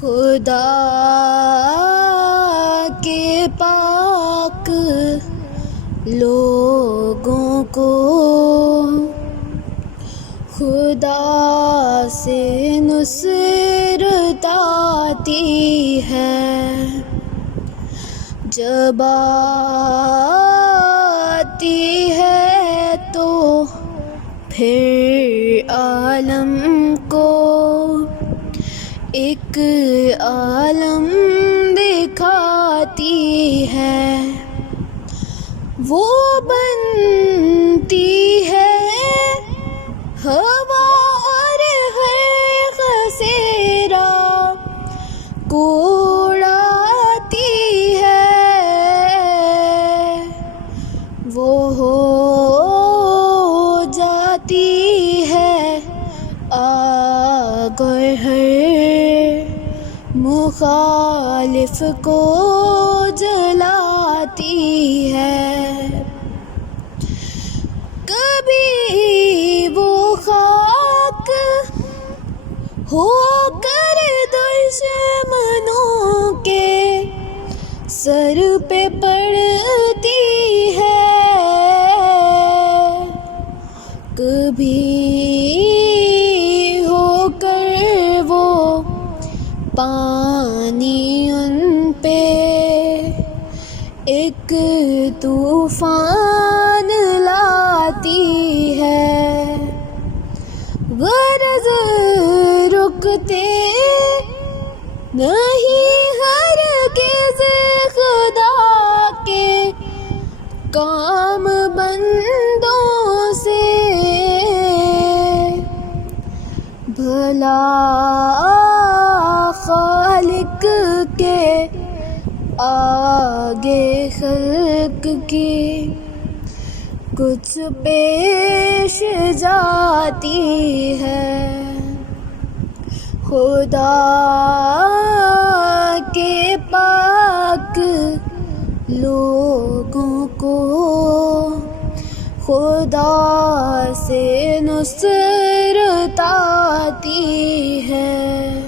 خدا کے پاک لوگوں کو خدا سے نصرت آتی ہے، جب آتی ہے تو پھر عالم کو ایک عالم دکھاتی ہے، وہ بنتی ہے ہوا اور ہر خسیرا کو اڑاتی ہے، وہ ہو جاتی ہے آگ اور ہر مخالف کو جلاتی ہے، کبھی وہ خاک ہو کر دشمنوں کے سر پہ پڑتی ہے، کبھی ہو کر وہ پانی ان پہ ایک طوفان لاتی ہے، غرض رکتے نہیں ہرگز خدا کے کام بندوں سے، بھلا خالق کے آگے خلق کی کچھ پیش جاتی ہے، خدا کے پاک لوگوں کو خدا سے نصرت آتی ہے۔